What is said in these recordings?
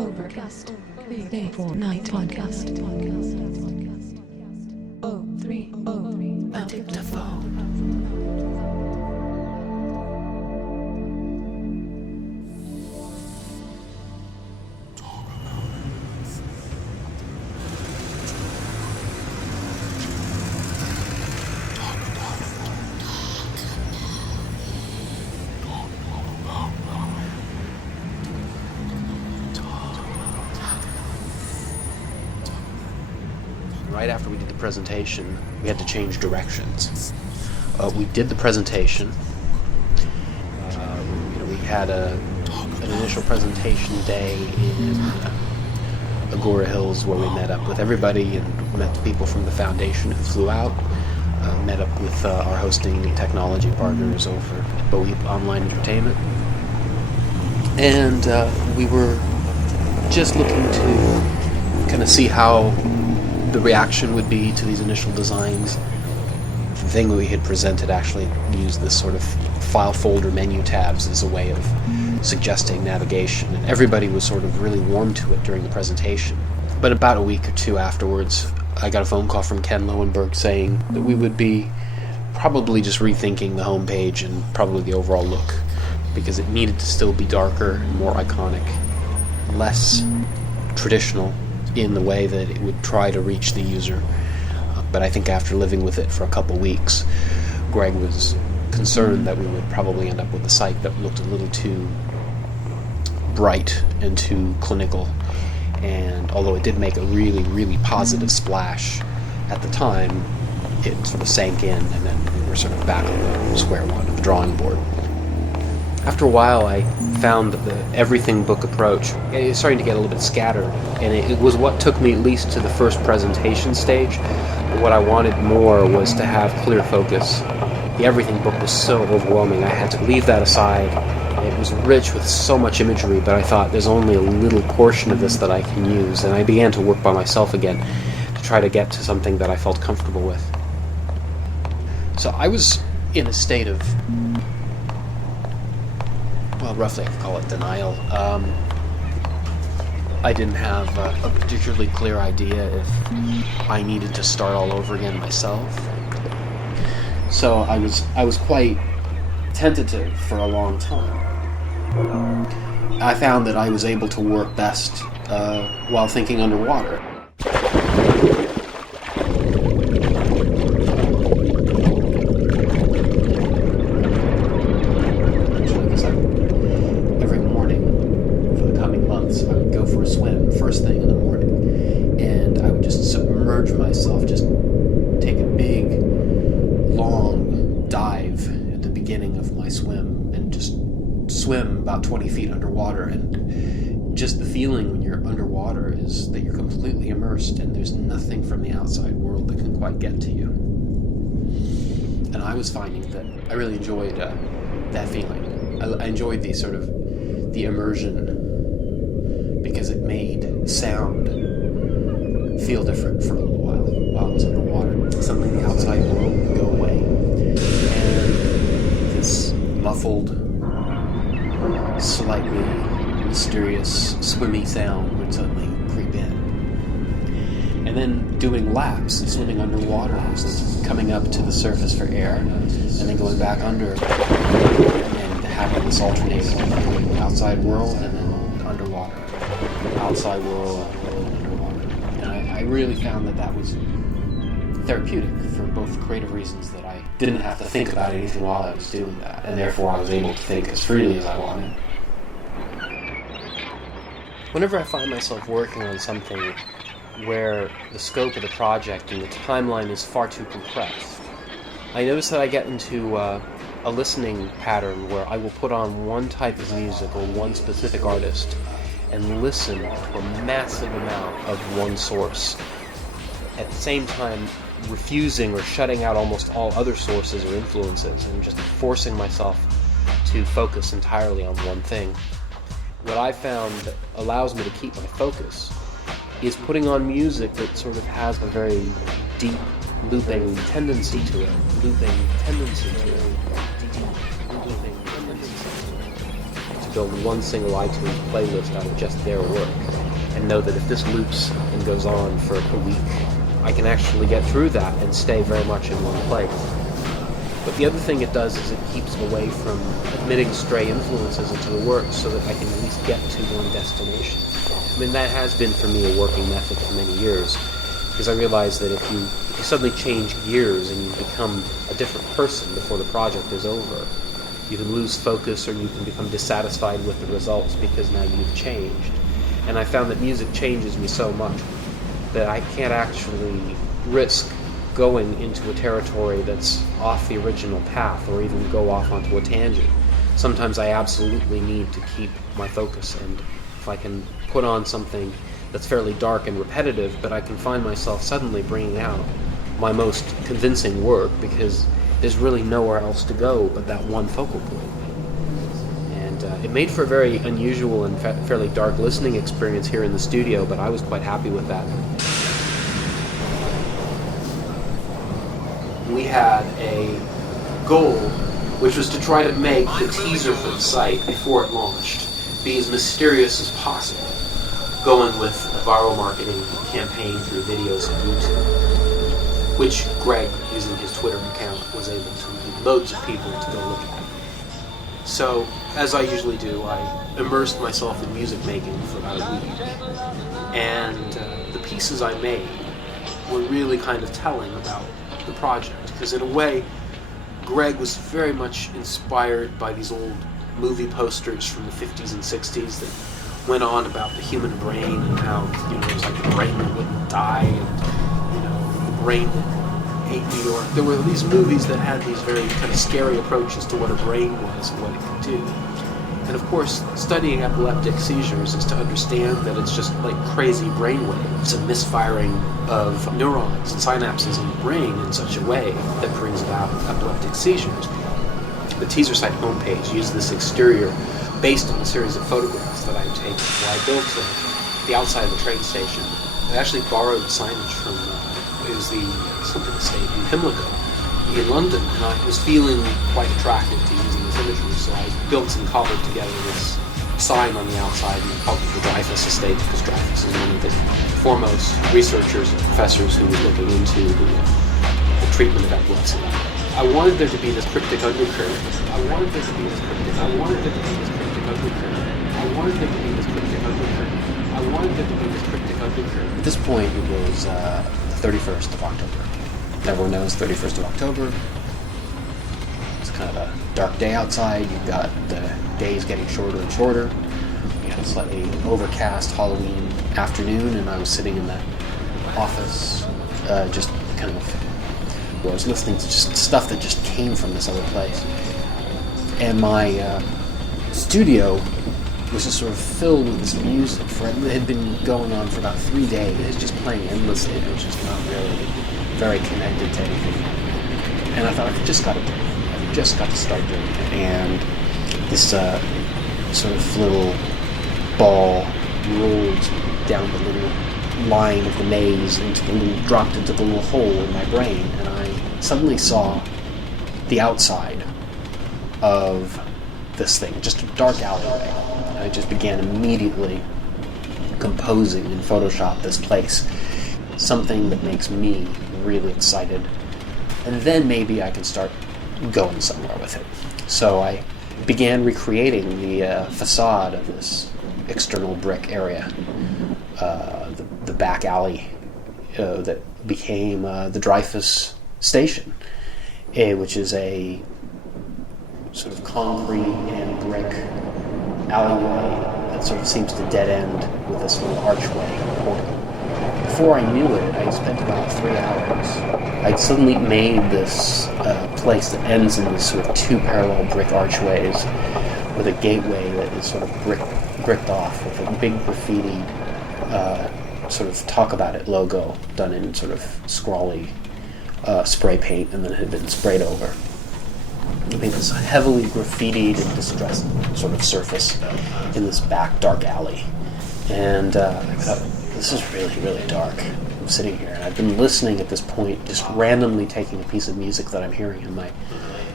Overcast. Day 4 Night Podcast. 030 a dictaphone. Right after we did the presentation, we had to change directions. We did the presentation. We had an initial presentation day in Agora Hills where we met up with everybody and met the people from the foundation who flew out. Met up with our hosting technology partners over at Bowie Online Entertainment. And we were just looking to kind of see how the reaction would be to these initial designs. The thing we had presented actually used this sort of file folder menu tabs as a way of suggesting navigation, and everybody was sort of really warm to it during the presentation. But about a week or two afterwards, I got a phone call from Ken Lowenberg saying that we would be probably just rethinking the homepage and probably the overall look, because it needed to still be darker, more iconic, less traditional in the way that it would try to reach the user. But I think after living with it for a couple weeks, Greg was concerned that we would probably end up with a site that looked a little too bright and too clinical. And although it did make a really, really positive splash at the time, it sort of sank in, and then we were sort of back on the square one of the drawing board. After a while, I found that the everything book approach is starting to get a little bit scattered, and it was what took me at least to the first presentation stage. But what I wanted more was to have clear focus. The everything book was so overwhelming, I had to leave that aside. It was rich with so much imagery, but I thought there's only a little portion of this that I can use, and I began to work by myself again to try to get to something that I felt comfortable with. So I was in a state of, well, roughly I could call it denial. I didn't have a particularly clear idea if I needed to start all over again myself. So I was quite tentative for a long time. I found that I was able to work best while thinking underwater. First thing in the morning, and I would just submerge myself, just take a big, long dive at the beginning of my swim, and just swim about 20 feet underwater. And just the feeling when you're underwater is that you're completely immersed, and there's nothing from the outside world that can quite get to you. And I was finding that I really enjoyed that feeling. I enjoyed the sort of the immersion, because it made sound feel different for a little while I was underwater. Suddenly the outside world would go away, and this muffled, slightly mysterious, swimmy sound would suddenly creep in. And then doing laps and swimming underwater was coming up to the surface for air, and then going back under, and having this alternating outside world and then underwater. Outside world and underwater. And I really found that was therapeutic for both creative reasons, that I didn't have to think about anything while I was doing that, and therefore I was able to think as freely as I wanted. Whenever I find myself working on something where the scope of the project and the timeline is far too compressed, I notice that I get into a listening pattern where I will put on one type of music or one specific artist and listen to a massive amount of one source, at the same time refusing or shutting out almost all other sources or influences, and just forcing myself to focus entirely on one thing. What I found that allows me to keep my focus is putting on music that sort of has a very deep looping tendency to it. build one single iTunes playlist out of just their work, and know that if this loops and goes on for a week, I can actually get through that and stay very much in one place. But the other thing it does is it keeps away from admitting stray influences into the work so that I can at least get to one destination. I mean, that has been for me a working method for many years, because I realized that if you suddenly change gears and you become a different person before the project is over, you can lose focus or you can become dissatisfied with the results because now you've changed. And I found that music changes me so much that I can't actually risk going into a territory that's off the original path or even go off onto a tangent. Sometimes I absolutely need to keep my focus, and if I can put on something that's fairly dark and repetitive, but I can find myself suddenly bringing out my most convincing work because there's really nowhere else to go but that one focal point. And it made for a very unusual and fairly dark listening experience here in the studio, but I was quite happy with that. We had a goal, which was to try to make the teaser for the site before it launched be as mysterious as possible, going with a viral marketing campaign through videos on YouTube, which Greg, using his Twitter account, was able to lead loads of people to go look at. So, as I usually do, I immersed myself in music making for about a week, and the pieces I made were really kind of telling about the project, because in a way, Greg was very much inspired by these old movie posters from the 50s and 60s that went on about the human brain and how, it was like the brain that wouldn't die and, the brain that ate New York. There were these movies that had these very kind of scary approaches to what a brain was and what it could do. And of course, studying epileptic seizures is to understand that it's just like crazy brainwaves. It's a misfiring of neurons and synapses in the brain in such a way that brings about epileptic seizures. The teaser site homepage used this exterior based on a series of photographs that I had taken. Well, I built the outside of the train station. I actually borrowed signage from, it was the something estate in Pimlico in London, and I was feeling quite attracted to using this imagery, so I built and cobbled together this sign on the outside and called it the Dreifuss estate, because Dreifuss is one of the foremost researchers and professors who was looking into the treatment of epilepsy. I wanted there to be this cryptic undercurrent. I wanted there to be this cryptic undercurrent. At this point, it was the 31st of October. Everyone knows 31st of October. It's kind of a dark day outside. You've got the days getting shorter and shorter. We had a slightly overcast Halloween afternoon, and I was sitting in that office, just kind of, I was listening to just stuff that just came from this other place. And my studio was just sort of filled with this music. It had been going on for about 3 days. It was just playing endlessly. It was just not really very connected to anything. And I thought, I've just got to start doing it. And this sort of little ball rolled down the little line of the maze dropped into the little hole in my brain, and I suddenly saw the outside of this thing, just a dark alleyway. And I just began immediately composing in Photoshop this place, something that makes me really excited, and then maybe I can start going somewhere with it. So I began recreating the facade of this external brick area, the back alley that became the Dreifuss station, which is a sort of concrete and brick alleyway that sort of seems to dead end with this little archway portal. Before I knew it, I spent about 3 hours. I'd suddenly made this place that ends in these sort of 2 parallel brick archways with a gateway that is sort of bricked off with a big graffitied sort of Talk About It logo done in sort of scrawly spray paint, and then it had been sprayed over. I made this heavily graffitied and distressed sort of surface in this back dark alley. And I thought, this is really, really dark. I'm sitting here, and I've been listening at this point, just randomly taking a piece of music that I'm hearing in my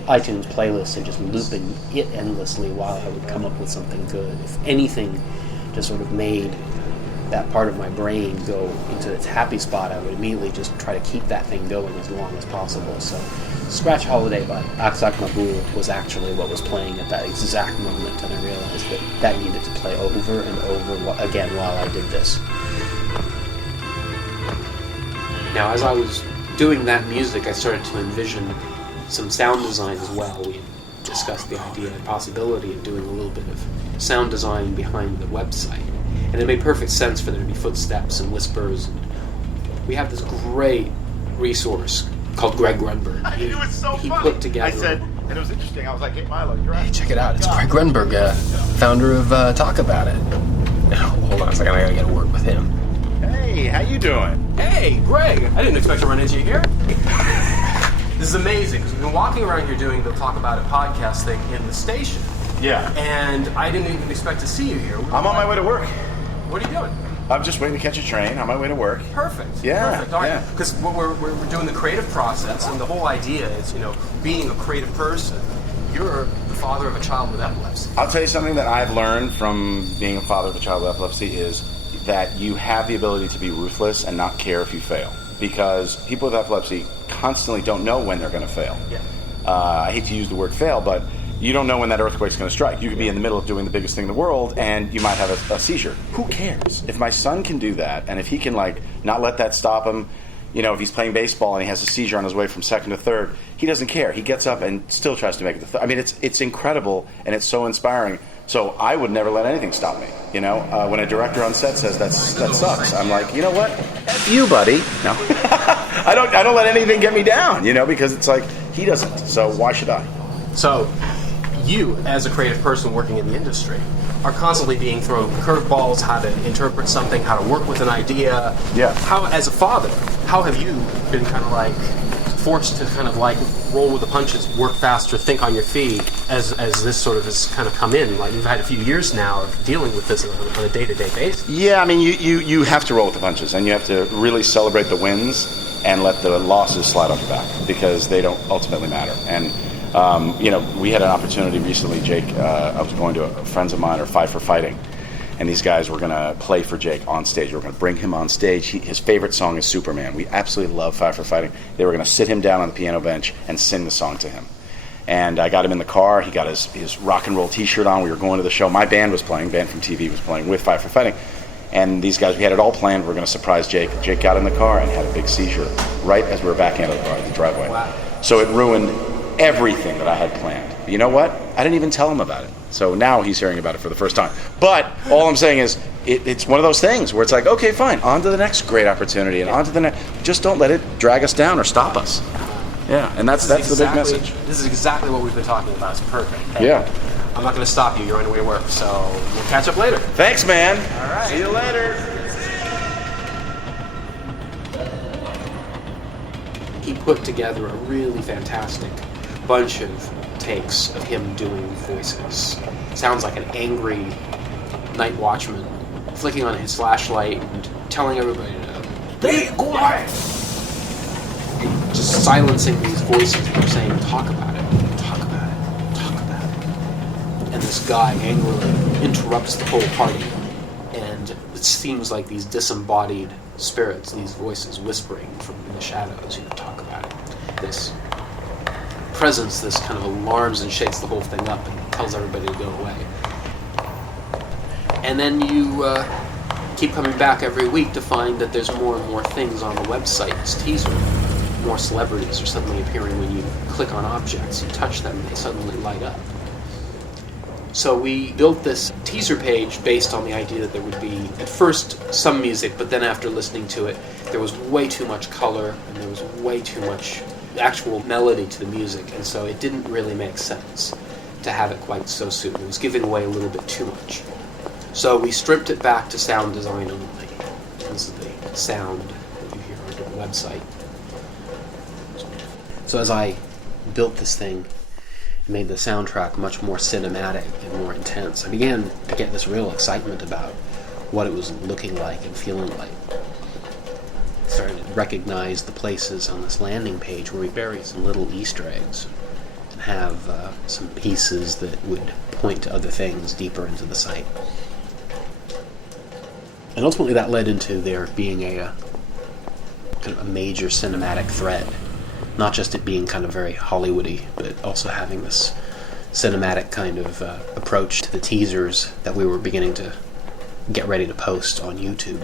iTunes playlist and just looping it endlessly while I would come up with something good. If anything just sort of made that part of my brain go into its happy spot, I would immediately just try to keep that thing going as long as possible. So Scratch Holiday by Aksak Mabul was actually what was playing at that exact moment, and I realized that needed to play over and over again while I did this. Now, as I was doing that music, I started to envision some sound design as well. We discussed the idea and possibility of doing a little bit of sound design behind the website. And it made perfect sense for there to be footsteps and whispers. And we have this great resource called Greg Grunberg. It was so he funny. Put together. I said, and it was interesting. I was like, "Hey, Milo, you're right." Hey, check it out. It's Greg Grunberg, founder of Talk About It. Hold on a second. I gotta get a word with him. Hey, how you doing? Hey, Greg. I didn't expect to run into you here. This is amazing, because we've been walking around here doing the Talk About It podcast thing in the station. Yeah. And I didn't even expect to see you here. I'm on my way to work. What are you doing? I'm just waiting to catch a train on my way to work. Perfect. Yeah, Perfect. All right. yeah. Because we're doing the creative process, and the whole idea is, being a creative person. You're the father of a child with epilepsy. I'll tell you something that I've learned from being a father of a child with epilepsy is that you have the ability to be ruthless and not care if you fail. Because people with epilepsy constantly don't know when they're going to fail. Yeah. I hate to use the word fail, but you don't know when that earthquake's going to strike. You could be in the middle of doing the biggest thing in the world, and you might have a seizure. Who cares? If my son can do that, and if he can not let that stop him, if he's playing baseball and he has a seizure on his way from second to third, he doesn't care. He gets up and still tries to make it to third. I mean, it's incredible, and it's so inspiring. So I would never let anything stop me. When a director on set says that sucks, I'm like, you know what? F you, buddy. No, I don't let anything get me down. Because it's like he doesn't. So why should I? So, you, as a creative person working in the industry, are constantly being thrown curveballs, how to interpret something, how to work with an idea. Yeah. How, as a father, how have you been forced to roll with the punches, work faster, think on your feet, as this sort of has kind of come in? You've had a few years now of dealing with this on a day-to-day basis. Yeah, I mean, you have to roll with the punches, and you have to really celebrate the wins and let the losses slide off your back, because they don't ultimately matter. And we had an opportunity recently, Jake. I was going to friends of mine, or Five for Fighting, and these guys were going to play for Jake on stage. We were going to bring him on stage. His favorite song is Superman. We absolutely love Five for Fighting. They were going to sit him down on the piano bench and sing the song to him. And I got him in the car. He got his rock and roll T-shirt on. We were going to the show. My band was playing. Band from TV was playing with Five for Fighting. And these guys, we had it all planned. We were going to surprise Jake. Jake got in the car and had a big seizure right as we were backing out of the driveway. Wow. So it ruined everything that I had planned. But you know what? I didn't even tell him about it. So now he's hearing about it for the first time. But all I'm saying is, it's one of those things where it's like, okay, fine, on to the next great opportunity, and on to the next. Just don't let it drag us down or stop us. Yeah, and that's the big message. This is exactly what we've been talking about. It's perfect. Hey, Yeah. I'm not going to stop you. You're on your way to work, so we'll catch up later. Thanks, man. All right. See you later. He put together a really fantastic bunch of takes of him doing voices. Sounds like an angry night watchman flicking on his flashlight and telling everybody to be quiet. Just silencing these voices that are saying, talk about it, talk about it, talk about it. And this guy angrily interrupts the whole party, and it seems like these disembodied spirits, these voices whispering from the shadows, talk about it. This presence, this kind of alarms and shakes the whole thing up and tells everybody to go away. And then you keep coming back every week to find that there's more and more things on the website, this teaser. More celebrities are suddenly appearing when you click on objects, you touch them, and they suddenly light up. So we built this teaser page based on the idea that there would be, at first, some music, but then after listening to it, there was way too much color, and there was way too much actual melody to the music, and so it didn't really make sense to have it quite so soon. It was giving away a little bit too much. So we stripped it back to sound design only. This is the sound that you hear on the website. So as I built this thing, it made the soundtrack much more cinematic and more intense, I began to get this real excitement about what it was looking like and feeling like. I started to recognize the places on this landing page where we bury some little Easter eggs. and have some pieces that would point to other things deeper into the site. And ultimately that led into there being a kind of a major cinematic thread. Not just it being kind of very Hollywoody, but also having this cinematic kind of approach to the teasers that we were beginning to get ready to post on YouTube.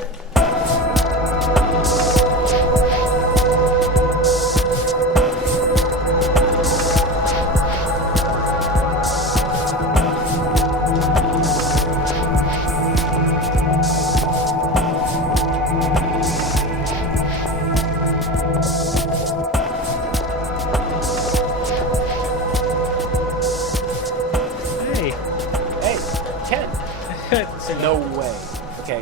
No way. Okay,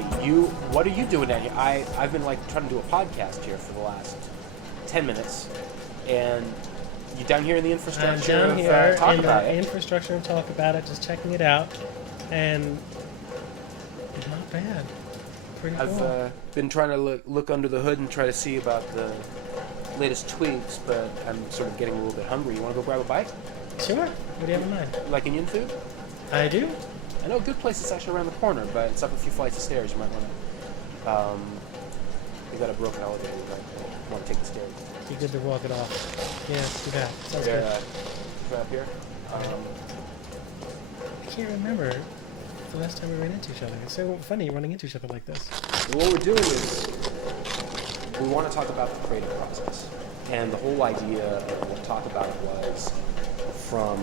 what are you doing down here? I've been trying to do a podcast here for the last 10 minutes, and you down here in the infrastructure. I'm down here talk in about the it. infrastructure and talk about it, just checking it out, and not bad. Pretty cool. I've been trying to look under the hood and try to see about the latest tweaks, but I'm sort of getting a little bit hungry. You want to go grab a bite? Sure. What do you have in mind? Like Indian food? I do. I know a good place is actually around the corner, but it's up a few flights of stairs. You might want to. We got a broken elevator. You might want to take the stairs. Be good to walk it off. Yeah, too bad. Sounds There, good. right up here. I can't remember the last time we ran into each other. It's so funny running into each other like this. What we're doing is we want to talk about the creative process, and the whole idea of what Talk About It was from.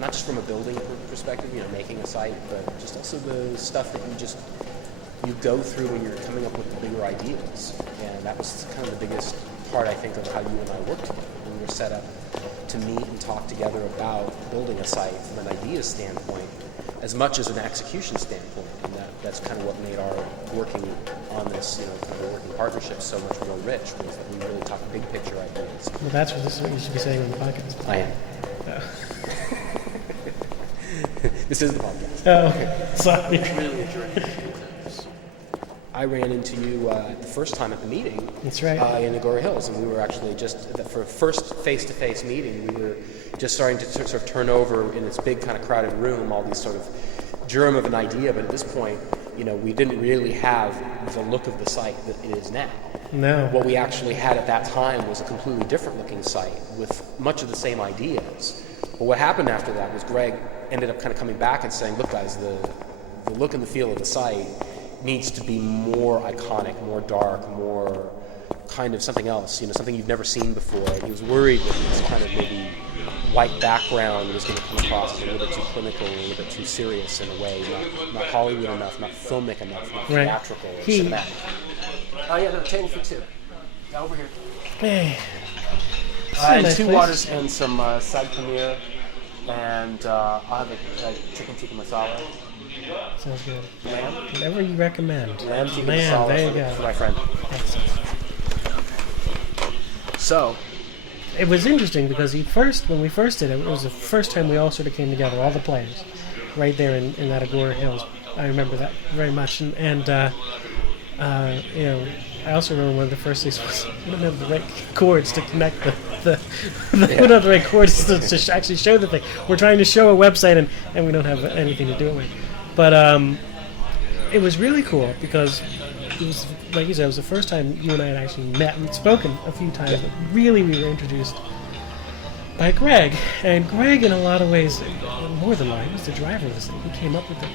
Not just from a building perspective, making a site, but just also the stuff that you go through when you're coming up with the bigger ideas. And that was kind of the biggest part, I think, of how you and I worked together. We were set up to meet and talk together about building a site from an idea standpoint, as much as an execution standpoint. And that's kind of what made our working on this, kind of a working partnership so much more rich, was that we really talk big picture ideas. Well, this is what you should be saying on the podcast. I am. Oh. This is the podcast. Oh, okay. Sorry. Really a journey. I ran into you the first time at the meeting. That's right. In Agora Hills, and we were actually for a first face-to-face meeting, we were just starting to sort of turn over in this big kind of crowded room all these sort of germ of an idea, but at this point, we didn't really have the look of the site that it is now. No. What we actually had at that time was a completely different looking site with much of the same ideas. But what happened after that was Greg ended up kind of coming back and saying, look guys, the look and the feel of the site needs to be more iconic, more dark, more kind of something else, something you've never seen before. And he was worried that this kind of maybe white background was going to come across as a little bit too clinical, a little bit too serious in a way, not Hollywood enough, not filmic enough, not theatrical or cinematic. Oh yeah, no, table for two. Over here. Hey. And Nice two place. waters and some side paneer, and I'll have a chicken tikka masala. Sounds good. Lamb? Whatever you recommend. Lamb tikka Lamb, masala there you for, go. for my friend. So, It was interesting because when we first did it, it was the first time we all sort of came together, all the players, right there in that Agora Hills. I remember that very much, and I also remember one of the first things was we don't have the right chords to connect we don't have the right chords to actually show the thing. We're trying to show a website and we don't have anything to do it with. But it was really cool because it was, like you said, it was the first time you and I had actually met and spoken a few times. But really, we were introduced by Greg, and Greg, in a lot of ways, more than mine, was the driver of this thing. He came up with the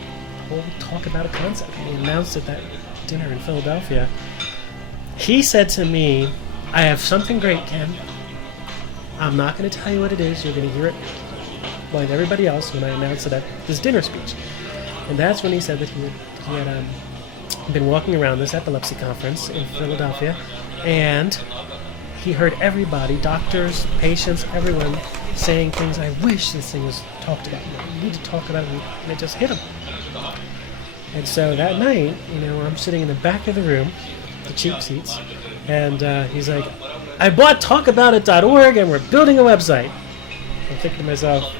whole talk about a concept. He announced at that dinner in Philadelphia. He said to me, "I have something great, Ken. I'm not going to tell you what it is. You're going to hear it like everybody else when I announced it at this dinner speech." And that's when he said that he had been walking around this epilepsy conference in Philadelphia, and he heard everybody, doctors, patients, everyone, saying things, "I wish this thing was talked about. We need to talk about it," and it just hit him. And so that night, I'm sitting in the back of the room, the cheap seats, and he's like, "I bought talkaboutit.org and we're building a website." I'm thinking to myself,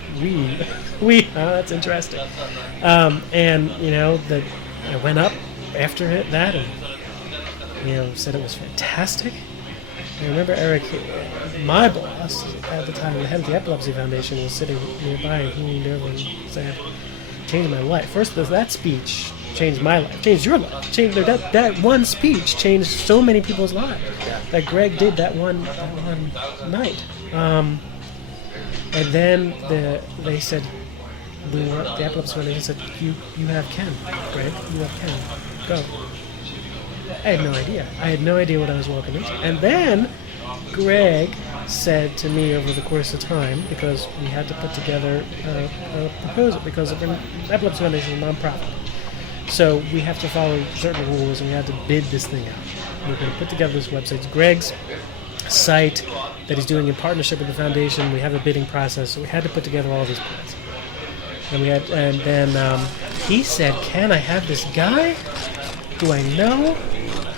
that's interesting. That I went up after that and, said it was fantastic. I remember Eric, my boss, at the time, the head of the Epilepsy Foundation, was sitting nearby and he leaned over and said, changed my life. First, that speech changed my life, changed your life. That one speech changed so many people's lives that Greg did that one night. And then they said, the Epilepsy Foundation said, you have Ken, Greg, you have Ken, go. I had no idea. I had no idea what I was walking into. And then Greg said to me over the course of time, because we had to put together a proposal, because the Epilepsy Foundation is a nonprofit. So we have to follow certain rules, and we had to bid this thing out. We're going to put together this website. It's Greg's site that he's doing in partnership with the foundation. We have a bidding process, so we had to put together all these plans. And then he said, "Ken, I have this guy who I know,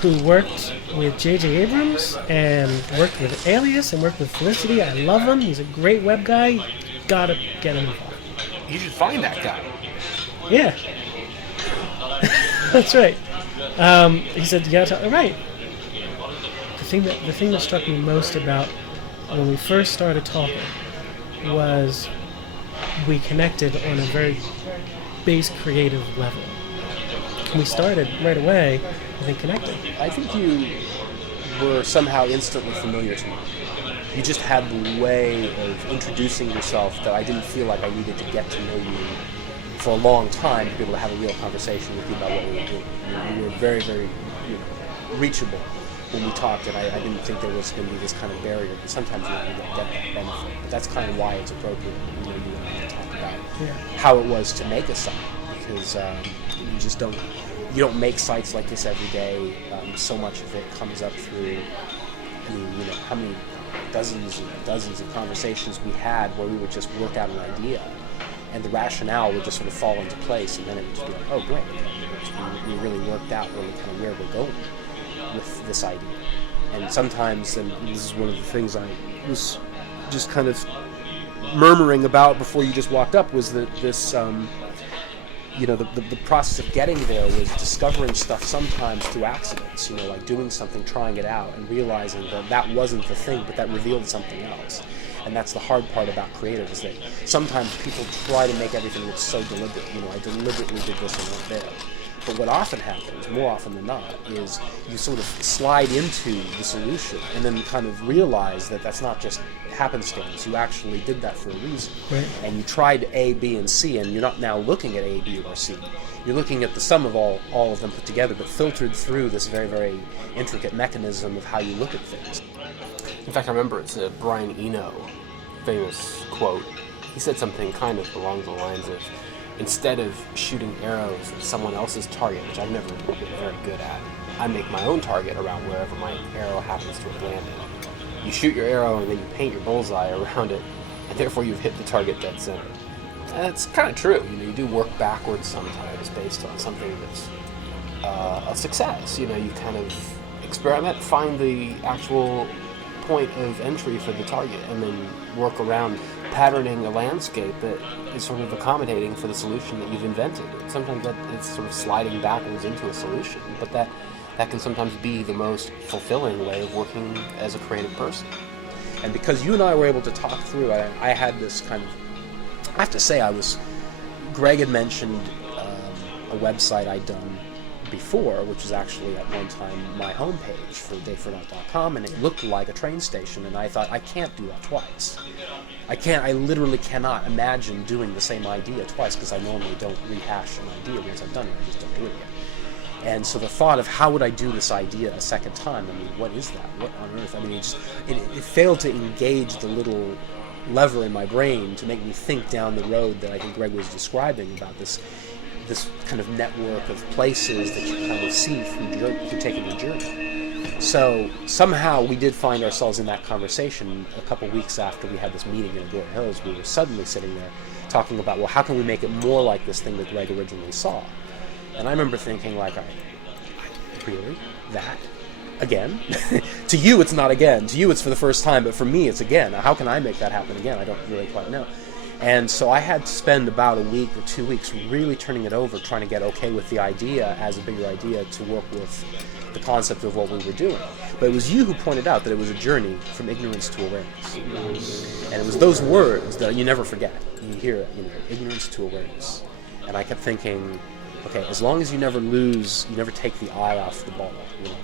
who worked with J.J. Abrams and worked with Alias and worked with Felicity. I love him. He's a great web guy. Gotta get him involved." You should find that guy. Yeah. That's right. He said, "You gotta tell." Right. The thing that struck me most about when we first started talking was we connected on a very base creative level. We started right away, and then connected. I think you were somehow instantly familiar to me. You just had the way of introducing yourself that I didn't feel like I needed to get to know you for a long time to be able to have a real conversation with you about what we were doing. You were very, very reachable when we talked, and I didn't think there was going to be this kind of barrier. But sometimes you don't get that benefit. But that's kind of why it's appropriate you and I to talk about how it was to make a site, because you just don't. You don't make sites like this every day. So much of it comes up through, how many dozens and dozens of conversations we had where we would just work out an idea, and the rationale would just sort of fall into place, and then it would just be like, oh, great, we really worked out really kind of where we're going with this idea. And sometimes, and this is one of the things I was just kind of murmuring about before you just walked up, was that this... the process of getting there was discovering stuff sometimes through accidents, like doing something, trying it out, and realizing that wasn't the thing, but that revealed something else. And that's the hard part about creative, is that sometimes people try to make everything look so deliberate. I deliberately did this and went there. But what often happens, more often than not, is you sort of slide into the solution and then kind of realize that that's not just happenstance. You actually did that for a reason. Right. And you tried A, B, and C, and you're not now looking at A, B, or C. You're looking at the sum of all of them put together, but filtered through this very, very intricate mechanism of how you look at things. In fact, I remember it's a Brian Eno famous quote. He said something kind of along the lines of, instead of shooting arrows at someone else's target, which I've never been very good at, I make my own target around wherever my arrow happens to have landed. You shoot your arrow and then you paint your bullseye around it, and therefore you've hit the target dead center. And it's kind of true. You do work backwards sometimes based on something that's a success. You kind of experiment, find the actual point of entry for the target, and then work around patterning a landscape that is sort of accommodating for the solution that you've invented. Sometimes that it's sort of sliding backwards into a solution, but that can sometimes be the most fulfilling way of working as a creative person. And because you and I were able to talk through, I had this kind of, I have to say, Greg had mentioned a website I'd done before, which was actually at one time my homepage for dayfornot.com, and it looked like a train station, and I thought, I can't do that twice. I literally cannot imagine doing the same idea twice, because I normally don't rehash an idea once I've done it, I just don't do it again. And so the thought of how would I do this idea a second time, what is that? What on earth? It failed to engage the little lever in my brain to make me think down the road that I think Greg was describing about this kind of network of places that you kind of see through taking a journey. So somehow we did find ourselves in that conversation a couple weeks after we had this meeting in Agora Hills. We were suddenly sitting there talking about, well, how can we make it more like this thing that Greg originally saw? And I remember thinking, really? That? Again? To you, it's not again. To you, it's for the first time. But for me, it's again. How can I make that happen again? I don't really quite know. And so I had to spend about a week or 2 weeks really turning it over, trying to get okay with the idea as a bigger idea to work with the concept of what we were doing. But it was you who pointed out that it was a journey from ignorance to awareness. And it was those words that you never forget. You hear it, ignorance to awareness. And I kept thinking, okay, as long as you never take the eye off the ball,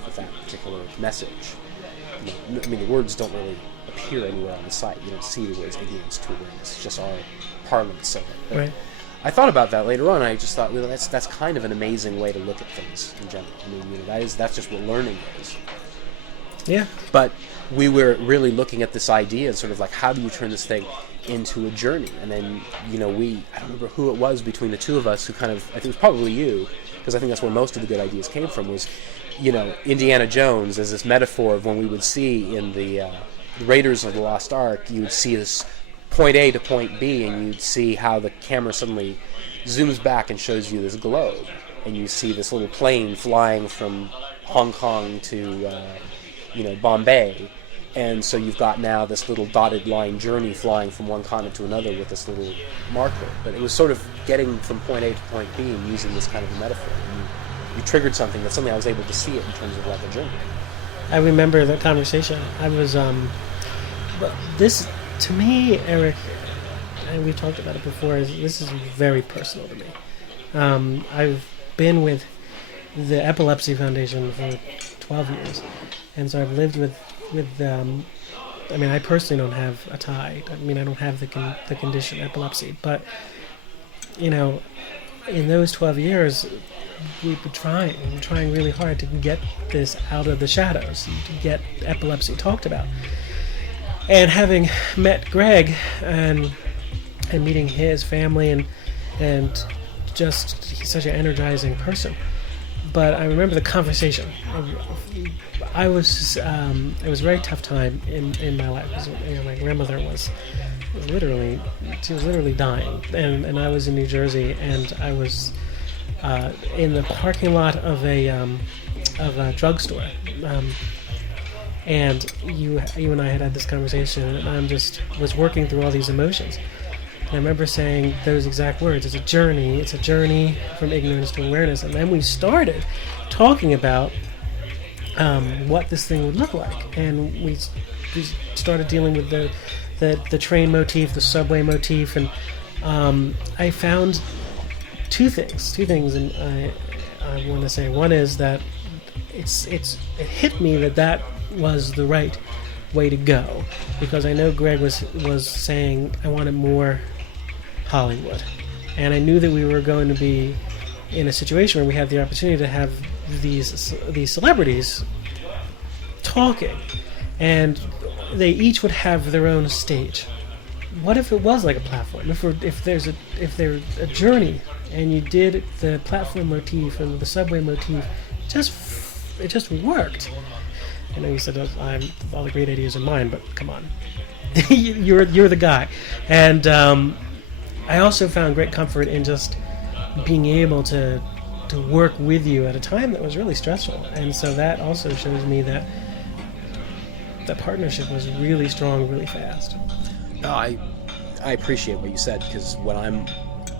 with that particular message. The words don't really appear anywhere on the site. You don't see the words ignorance to awareness. It's just our parlance of it. But Right. I thought about that later on. I just thought, that's kind of an amazing way to look at things in general. That's just what learning is. Yeah. But we were really looking at this idea, sort of like, how do you turn this thing into a journey? And then, I don't remember who it was between the two of us who kind of, I think it was probably you, because I think that's where most of the good ideas came from, was, Indiana Jones as this metaphor of when we would see in the Raiders of the Lost Ark, you would see this point A to point B, and you'd see how the camera suddenly zooms back and shows you this globe, and you see this little plane flying from Hong Kong to, Bombay, and so you've got now this little dotted line journey flying from one continent to another with this little marker. But it was sort of getting from point A to point B and using this kind of a metaphor. And you triggered something that suddenly I was able to see it in terms of like a journey. I remember that conversation. I was, but this, to me, Eric, and we've talked about it before, this is very personal to me. I've been with the Epilepsy Foundation for 12 years, and so I've lived with I personally don't have a tie. I don't have the condition epilepsy, but, in those 12 years, we've been trying really hard to get this out of the shadows, to get epilepsy talked about. And having met Greg and meeting his family and just, he's such an energizing person. But I remember the conversation. It was a very tough time in my life. My grandmother was literally dying, and I was in New Jersey, and I was in the parking lot of a drugstore, and you and I had this conversation, and I just was working through all these emotions. And I remember saying those exact words: "It's a journey from ignorance to awareness." And then we started talking about what this thing would look like, and we started dealing with the train motif, the subway motif, and I found two things, and I want to say, one is that it hit me that was the right way to go, because I know Greg was saying I wanted more Hollywood, and I knew that we were going to be in a situation where we had the opportunity to have these celebrities talking, and they each would have their own stage. What if it was like a platform? If there's a journey, and you did the platform motif and the subway motif, it just worked. I know you said I have all the great ideas in mind, but come on, you're the guy. And I also found great comfort in just being able to work with you at a time that was really stressful, and so that also shows me that the partnership was really strong, really fast. No, I appreciate what you said, because when I'm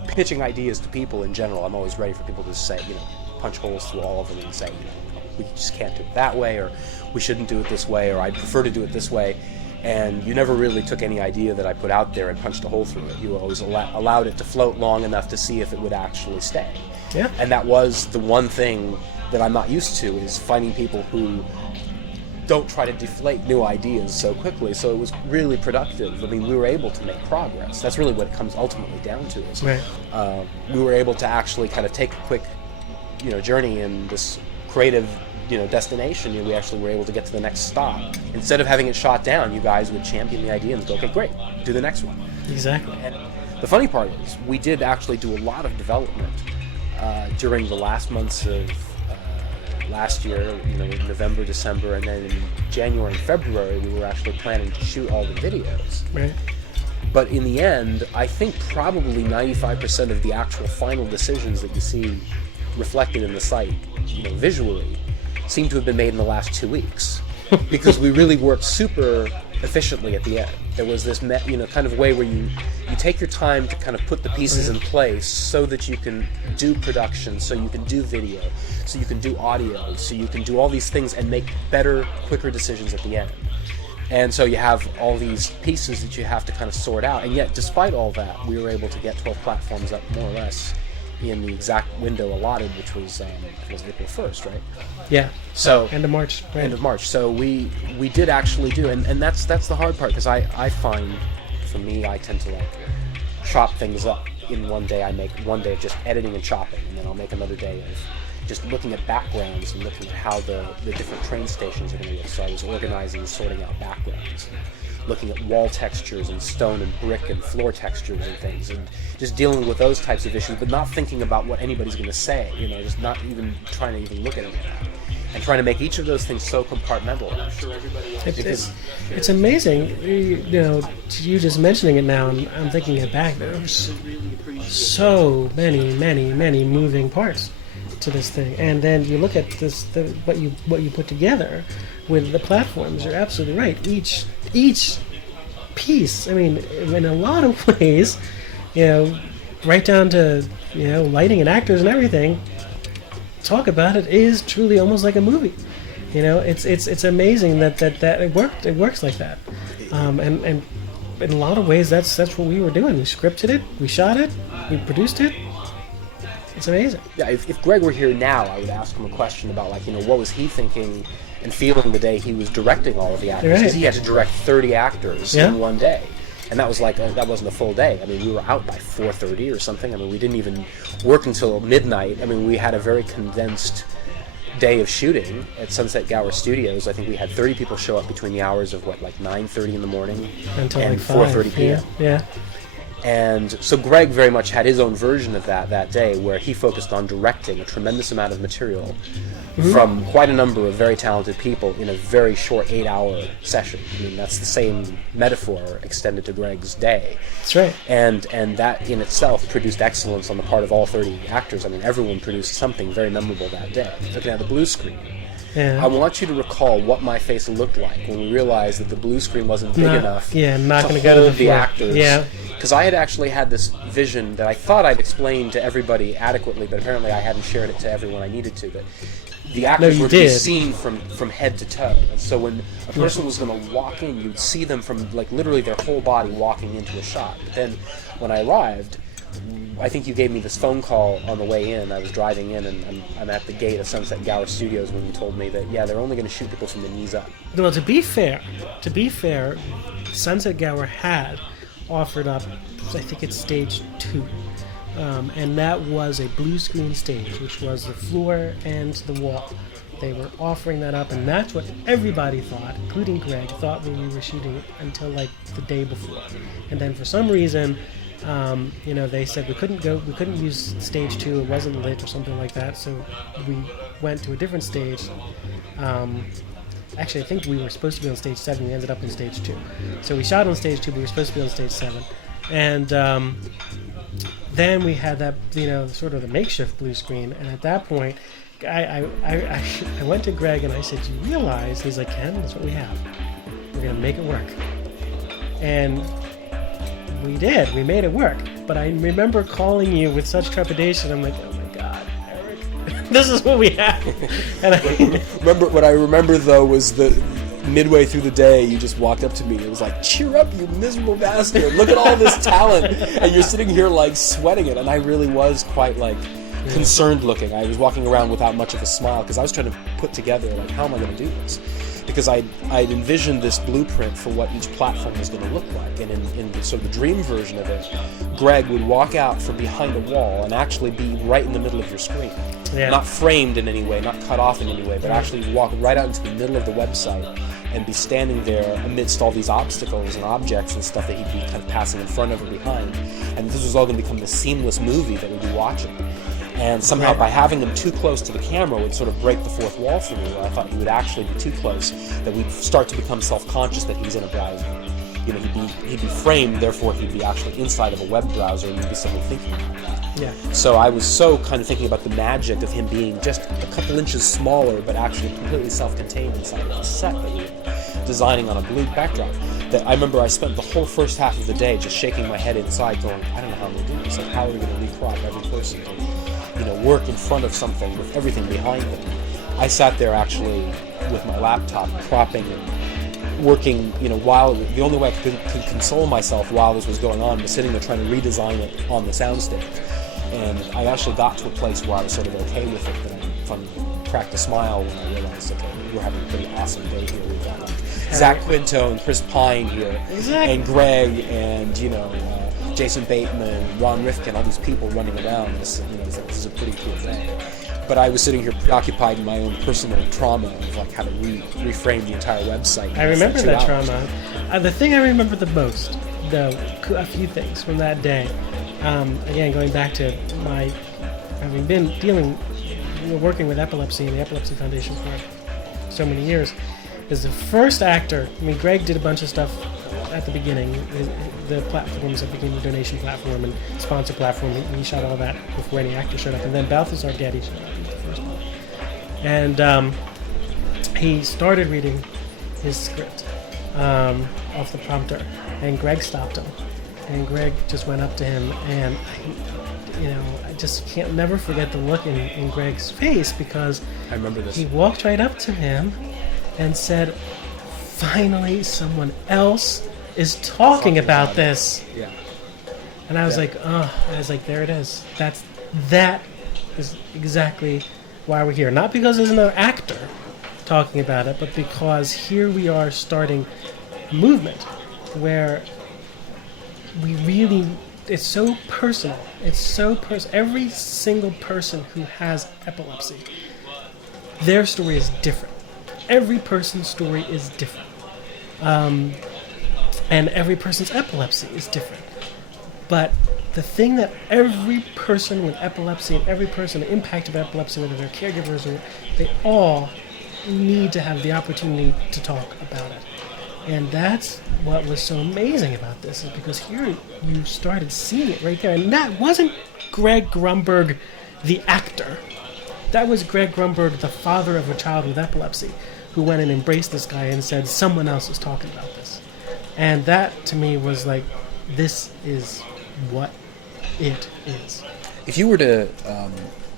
pitching ideas to people in general, I'm always ready for people to say, punch holes through all of them and say, we just can't do it that way, or we shouldn't do it this way, or I'd prefer to do it this way. And you never really took any idea that I put out there and punched a hole through it. You always allowed it to float long enough to see if it would actually stay. Yeah. And that was the one thing that I'm not used to, is finding people who don't try to deflate new ideas so quickly. So it was really productive. We were able to make progress. That's really what it comes ultimately down to. Is, right. We were able to actually kind of take a quick, journey in this creative, destination. We actually were able to get to the next stop. Instead of having it shot down, you guys would champion the idea and go, okay, great, do the next one. Exactly. And the funny part is, we did actually do a lot of development during the last months of last year, November, December, and then in January and February, we were actually planning to shoot all the videos. Right. But in the end, I think probably 95% of the actual final decisions that you see reflected in the site, visually, seem to have been made in the last 2 weeks. Because we really worked super efficiently at the end. There was this kind of way where you take your time to kind of put the pieces in place so that you can do production, so you can do video, so you can do audio, so you can do all these things and make better, quicker decisions at the end. And so you have all these pieces that you have to kind of sort out, and yet despite all that, we were able to get 12 platforms up more or less in the exact window allotted, which was April 1st, right? Yeah. So End of March. Right. End of March. So we did actually do, and that's the hard part, because I find, for me, I tend to like chop things up in one day. I make one day of just editing and chopping, and then I'll make another day of just looking at backgrounds and looking at how the different train stations are going to look. So I was organizing and sorting out backgrounds, looking at wall textures and stone and brick and floor textures and things, and just dealing with those types of issues, but not thinking about what anybody's going to say, just not even trying to even look at it, and trying to make each of those things so compartmentalized. It's amazing, you just mentioning it now, and I'm thinking it back, there were so many moving parts to this thing, and then you look at what you put together with the platforms. You're absolutely right. Each piece, I mean, in a lot of ways, right down to lighting and actors and everything. Talk about it is truly almost like a movie. It's amazing that it worked. It works like that, and in a lot of ways, that's what we were doing. We scripted it, we shot it, we produced it. It's amazing. Yeah, if Greg were here now, I would ask him a question about what was he thinking and feeling the day he was directing all of the actors, because he had to direct 30 actors in one day, and that was that wasn't a full day. I mean, we were out by 4:30 or something. I mean, we didn't even work until midnight. I mean, we had a very condensed day of shooting at Sunset Gower Studios. I think we had 30 people show up between the hours of 9:30 in the morning until and 4:30 p.m. Yeah. And so Greg very much had his own version of that day, where he focused on directing a tremendous amount of material from quite a number of very talented people in a very short 8-hour session. I mean, that's the same metaphor extended to Greg's day. That's right. And that in itself produced excellence on the part of all 30 actors. I mean, everyone produced something very memorable that day. Looking at the blue screen, I want you to recall what my face looked like when we realized that the blue screen wasn't big enough to hold go to the actors. Yeah. Because I had actually had this vision that I thought I'd explained to everybody adequately, but apparently I hadn't shared it to everyone I needed to. But the actors were to be seen from head to toe. And so when a person was going to walk in, you'd see them from literally their whole body walking into a shot. But then when I arrived, I think you gave me this phone call on the way in. I was driving in, and I'm at the gate of Sunset Gower Studios when you told me that, they're only going to shoot people from the knees up. Well, to be fair, Sunset Gower had offered up, I think it's stage 2, and that was a blue screen stage, which was the floor and the wall. They were offering that up, and that's what everybody thought, including Greg, thought when we were shooting until the day before. And then for some reason, they said we couldn't use stage 2, it wasn't lit or something like that, so we went to a different stage. Actually, I think we were supposed to be on stage 7. We ended up in stage 2. So we shot on stage 2, but we were supposed to be on stage 7. And then we had that, sort of the makeshift blue screen. And at that point, I went to Greg and I said, "Do you realize?" He's like, "Ken, that's what we have. We're going to make it work." And we did. We made it work. But I remember calling you with such trepidation. I'm like, "Oh my God, Eric, this is what we have." And What I remember though was that midway through the day, you just walked up to me. It was like, "Cheer up, you miserable bastard! Look at all this talent!" And you're sitting here sweating it. And I really was quite concerned looking. I was walking around without much of a smile because I was trying to put together how am I going to do this? Because I'd envisioned this blueprint for what each platform was going to look like, and in sort of the dream version of it, Greg would walk out from behind a wall and actually be right in the middle of your screen, not framed in any way, not cut off in any way, but actually walk right out into the middle of the website and be standing there amidst all these obstacles and objects and stuff that he'd be kind of passing in front of or behind, and this was all going to become the seamless movie that we'd be watching. And somehow by having him too close to the camera would sort of break the fourth wall for me, where I thought he would actually be too close, that we'd start to become self-conscious that he's in a browser. He'd be framed, therefore he'd be actually inside of a web browser and you'd be simply thinking about that. Yeah. So I was so kind of thinking about the magic of him being just a couple inches smaller, but actually completely self-contained inside of the set that we were. designing on a blue backdrop. That I remember I spent the whole first half of the day just shaking my head inside, going, I don't know how I'm going to do this. Like, how are we going to recrop every person to, work in front of something with everything behind them? I sat there actually with my laptop, cropping and working. While the only way I could console myself while this was going on was sitting there trying to redesign it on the soundstage. And I actually got to a place where I was sort of okay with it, but I finally cracked a smile when I realized, okay, we're having a pretty awesome day here. We've got Zach Quinto and Chris Pine here, and Greg, and Jason Bateman, Ron Rifkin, all these people running around. This is a pretty cool day. But I was sitting here preoccupied in my own personal trauma of like how to reframe the entire website. I remember that trauma. The thing I remember the most, a few things from that day. Again, going back to my having been working with epilepsy and the Epilepsy Foundation for so many years, is the first actor. I mean, Greg did a bunch of stuff at the beginning, the platforms at the beginning, the donation platform and sponsor platform. He shot all that before any actor showed up, and then Balthazar Getty showed up in the first one. And he started reading his script off the prompter, and Greg stopped him, and Greg just went up to him, and I just can't never forget the look in Greg's face, because I remember this. He walked right up to him and said, finally someone else is talking about this. Yeah. And I was like, there it is. That is exactly why we're here. Not because there's another actor talking about it, but because here we are starting a movement where it's so personal. It's so personal. Every single person who has epilepsy, their story is different. Every person's story is different. And every person's epilepsy is different. But the thing that every person with epilepsy and every person impacted by epilepsy, whether they're caregivers or they all need to have the opportunity to talk about it. And that's what was so amazing about this, is because here you started seeing it right there. And that wasn't Greg Grunberg, the actor. That was Greg Grunberg, the father of a child with epilepsy, who went and embraced this guy and said, someone else is talking about this. And that, to me, was like, this is what it is. If you were to,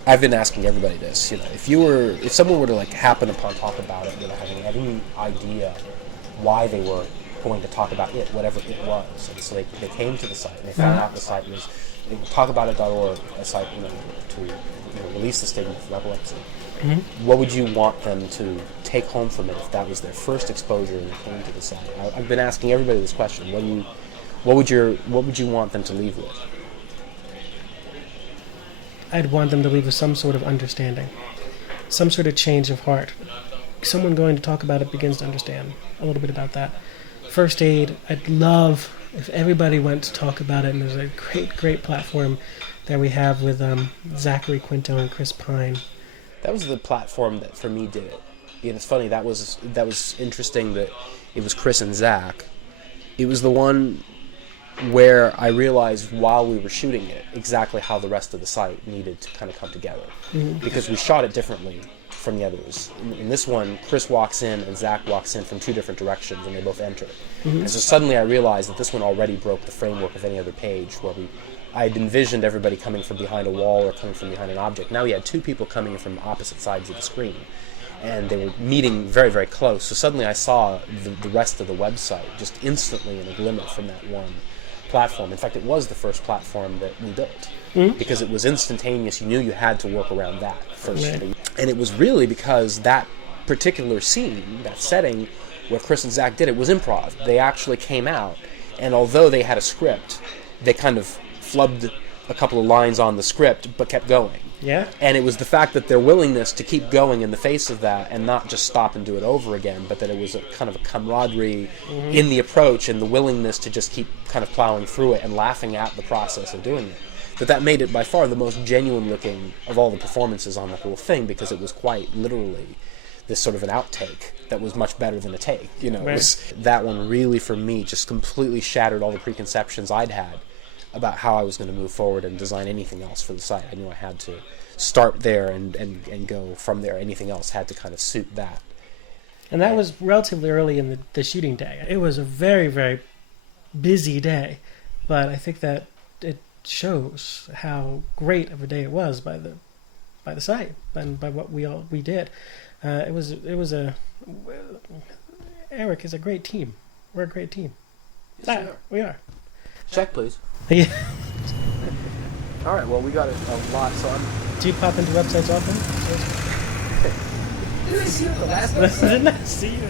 I've been asking everybody this, if someone were to like happen upon talk about it without having any idea why they were going to talk about it, whatever it was, and so they came to the site and they found out the site was talkaboutit.org, a site to release the stigma from epilepsy. Mm-hmm. What would you want them to take home from it if that was their first exposure and they came to the site? I've been asking everybody this question. What would you want them to leave with? I'd want them to leave with some sort of understanding, some sort of change of heart. Someone going to talk about it begins to understand a little bit about that. First aid, I'd love if everybody went to talk about it, and there's a great platform that we have with Zachary Quinto and Chris Pine. That was the platform that for me did it. And it's funny, that was interesting that it was Chris and Zach. It was the one where I realized while we were shooting it exactly how the rest of the site needed to kind of come together. Mm-hmm. Because we shot it differently from the others. In this one, Chris walks in and Zach walks in from two different directions, and they both enter. Mm-hmm. And so suddenly I realized that this one already broke the framework of any other page where I'd envisioned everybody coming from behind a wall or coming from behind an object. Now we had two people coming in from opposite sides of the screen, and they were meeting very, very close. So suddenly I saw the rest of the website just instantly in a glimmer from that one platform. In fact, it was the first platform that we built. Mm-hmm. Because it was instantaneous. You knew you had to work around that first. Right. And it was really because that particular scene, that setting where Chris and Zach did it, was improv. They actually came out, and although they had a script, they kind of flubbed a couple of lines on the script, but kept going. Yeah. And it was the fact that their willingness to keep going in the face of that and not just stop and do it over again, but that it was a kind of a camaraderie in the approach and the willingness to just keep kind of plowing through it and laughing at the process of doing it. That made it by far the most genuine looking of all the performances on the whole thing, because it was quite literally this sort of an outtake that was much better than a take. Right. It was, that one really, for me, just completely shattered all the preconceptions I'd had about how I was going to move forward and design anything else for the site. I knew I had to start there and go from there. Anything else had to kind of suit that. And that was relatively early in the shooting day. It was a very, very busy day, but I think that it shows how great of a day it was by the site and by what we did. It was Eric is a great team. We're a great team. Yes, We are. Check, please. Yeah. All right. Well, we got a lot. So I'm. Do you pop into websites often? Did I see you at the last Didn't I see you?